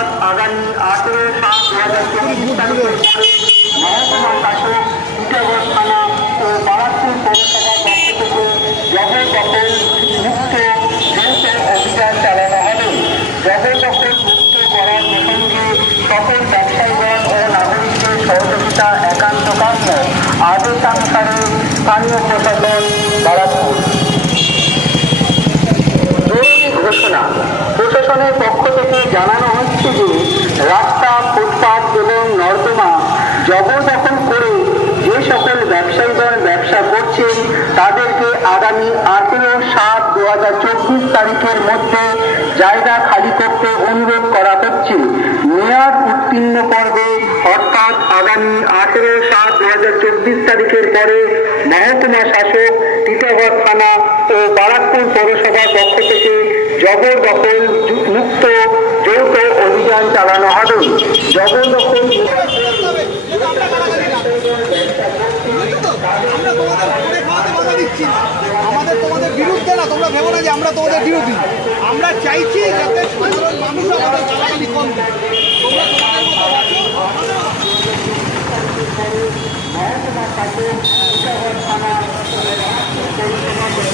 অর্থাৎ আগামী নাগরিকদের সহযোগিতা একান্ত কাম্য। আদেশানুসারে ঘোষণা। প্রশাসনের জানানো হচ্ছে যে রাস্তা ফুটপাত এবং নর্দমা জবরদখল করে যে সকল ব্যবসায়ীগণ ব্যবসা করছেন, তাদেরকে আগামী আঠেরো সাত দু হাজার চব্বিশ তারিখের মধ্যে জায়গা খালি করতে অনুরোধ করা হচ্ছে। মেয়াদ উত্তীর্ণ পর্বে অর্থাৎ আগামী আঠেরো সাত দু হাজার চব্বিশ তারিখের পরে মহকুমা শাসক টিটাগড় থানা ও বারাকপুর পৌরসভার পক্ষ থেকে জবরদখল মুক্ত যৌথ অভিযান চালানো হবে। জবরদখল আমাদের তোমাদের বিরুদ্ধে না তোমরা ভেবো না যে আমরা তোমাদের বিরোধী আমরা চাইছি যাতে মানুষ আমাদের গালাগালি কম তোমরা তোমাদের মতো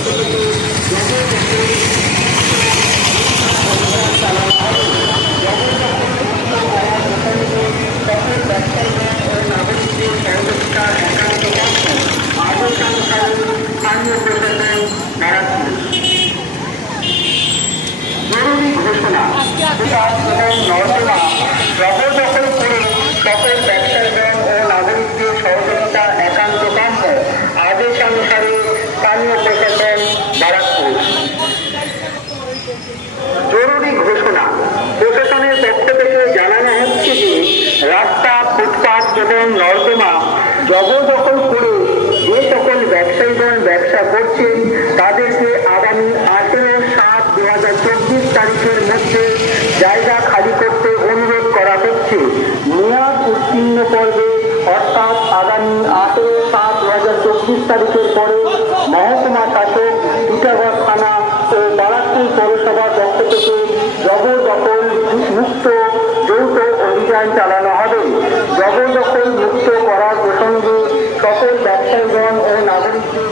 জরুরি নর্দমা জরুরি ঘোষণা। প্রশাসনের পক্ষ থেকে জানানো হচ্ছে যে, রাস্তা, ফুটপাত এবং নর্দমা জবরদখল করে যে সকল ব্যবসায়ীগণ ব্যবসা করছেন, তাদেরকে আগামী তারিখের পরে মহকুমা শাসক টিটাগড় থানা ও বারাকপুর পৌরসভার পক্ষ থেকে জবরদখল মুক্ত যৌথ অভিযান চালানো হবে জবরদখল মুক্ত করার প্রসঙ্গে সকল ব্যবসায়ীগণ ও নাগরিকদের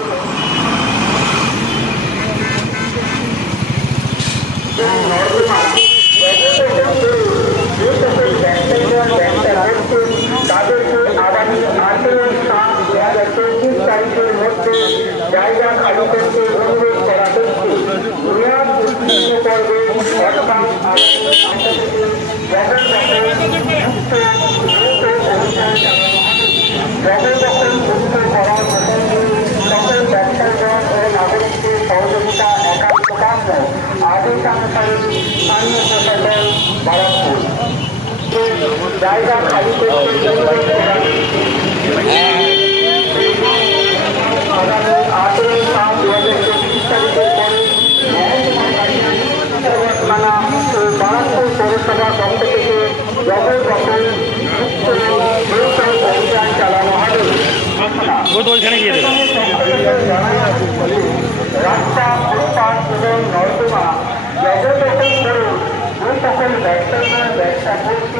নর্দমা জবরদখল করে যে সকল ব্যবসায়ীগণ ব্যবসা করছেন তাদেরকে আগামী আঠেরো সাত দু হাজার চব্বিশ তারিখের মধ্যে জায়গা খালি করতে অনুরোধ করা হচ্ছে মেয়াদ উত্তীর্ণ পর্বে অর্থাৎ আগামী আঠারো জবরদখল মুক্ত করার প্রসঙ্গে সকল ব্যবসায়ীগণ ও নাগরিকদের সহযোগিতা একান্ত কাম্য আদেশানুসারে স্থানীয় প্রশাসন বারাকপুর জায়গা খালি করতে অনুরোধ করা আগামী আঠেরো সাত দু হাজার চব্বিশ তারিখের পরে থানা ও বারাকপুর পৌরসভার পক্ষ থেকে জবরদখল মুক্ত যৌথ অভিযান চালানো হবে বোতলখানে গিয়ে দেবে রাস্তা ফুটপাত এবং নর্দমা জবরদখল করে যে সকল ব্যবসায়ীরা ব্যবসা করছেন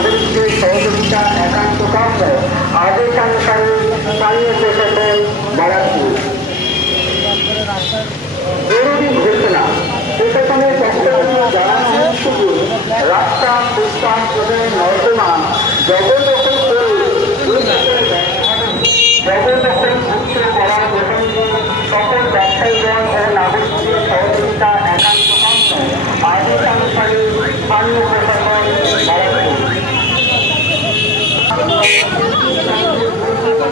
নাগরিকদের সহযোগিতা একান্ত কাম্য আদেশানুসারে স্থানীয় প্রশাসন বারাকপুর জরুরি ঘোষণা। প্রশাসনের পক্ষ থেকে জানানো হচ্ছে রাস্তা ফুটপাথ নর্দমা জগৎ করে জগৎ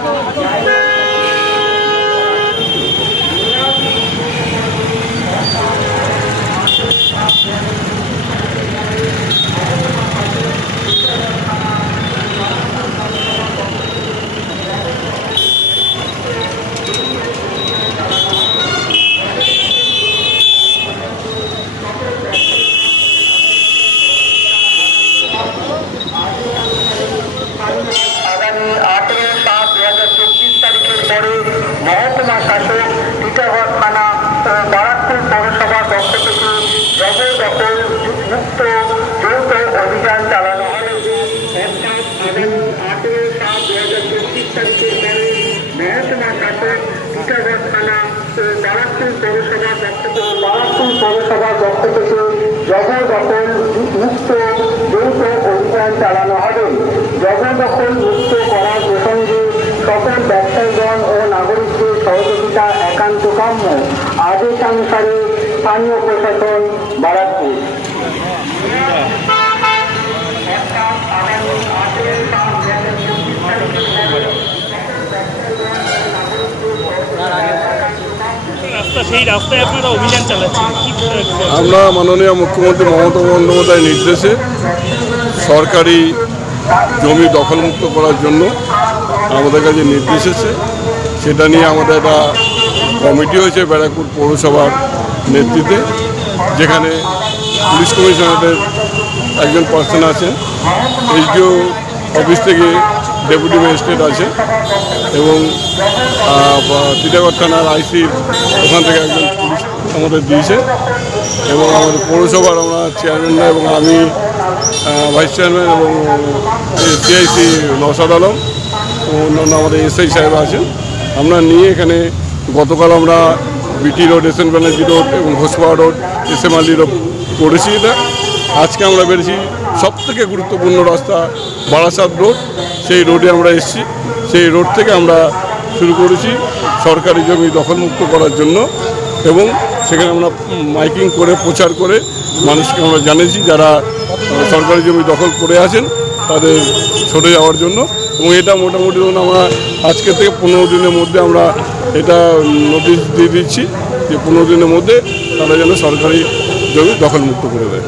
Come পৌরসভার পক্ষ থেকে জগদখল মুক্ত, যৌথ অভিযান চালানো হবে। জগদখল মুক্ত করার প্রসঙ্গে সকল ব্যবসায়ীগণ ও নাগরিকদের সহযোগিতা একান্ত কাম্য। আদেশানুসারে স্থানীয় প্রশাসন বারাকপুর রাস্তা সেই রাস্তায় আপনারা অভিযান চালাচ্ছেন আমরা মাননীয় মুখ্যমন্ত্রী মমতা বন্দ্যোপাধ্যায়ের নির্দেশে সরকারি জমি দখলমুক্ত করার জন্য আমাদের কাছে নির্দেশ এসেছে। সেটা নিয়ে আমাদের একটা কমিটি হয়েছে ব্যারাকপুর পৌরসভার নেতৃত্বে, যেখানে পুলিশ কমিশনারের একজন পার্সন আছেন। এইচডিও অফিস থেকে ডেপুটি ম্যাজিস্ট্রেট আছে এবং টিটাগড় থানার আইসি ওখান থেকে একজন পুলিশ আমাদের দিয়েছে এবং আমাদের পৌরসভার আমরা চেয়ারম্যানরা এবং আমি ভাইস চেয়ারম্যান এবং সিআইসি নসাদ আলম অন্যান্য আমাদের এসআই সাহেব আছেন। আমরা নিয়ে এখানে গতকাল আমরা BT road S N Banerjee road এবং Ghoshpara road S M Ali road করেছি এটা। আজকে আমরা বেরিয়েছি সব থেকে গুরুত্বপূর্ণ রাস্তা বারাসাত রোড। সেই রোডে আমরা এসেছি। সেই রোড থেকে আমরা শুরু করেছি সরকারি জমি দখলমুক্ত করার জন্য এবং সেখানে আমরা মাইকিং করে, প্রচার করে মানুষকে আমরা জানিয়েছি যারা সরকারি জমি দখল করে আছেন তাদের সরে যাওয়ার জন্য এবং এটা মোটামুটি ধরুন আমরা আজকে থেকে পনেরো দিনের মধ্যে আমরা এটা নোটিশ দিয়ে দিচ্ছি যে পনেরো দিনের মধ্যে তারা যেন সরকারি জমি দখলমুক্ত করে দেয়।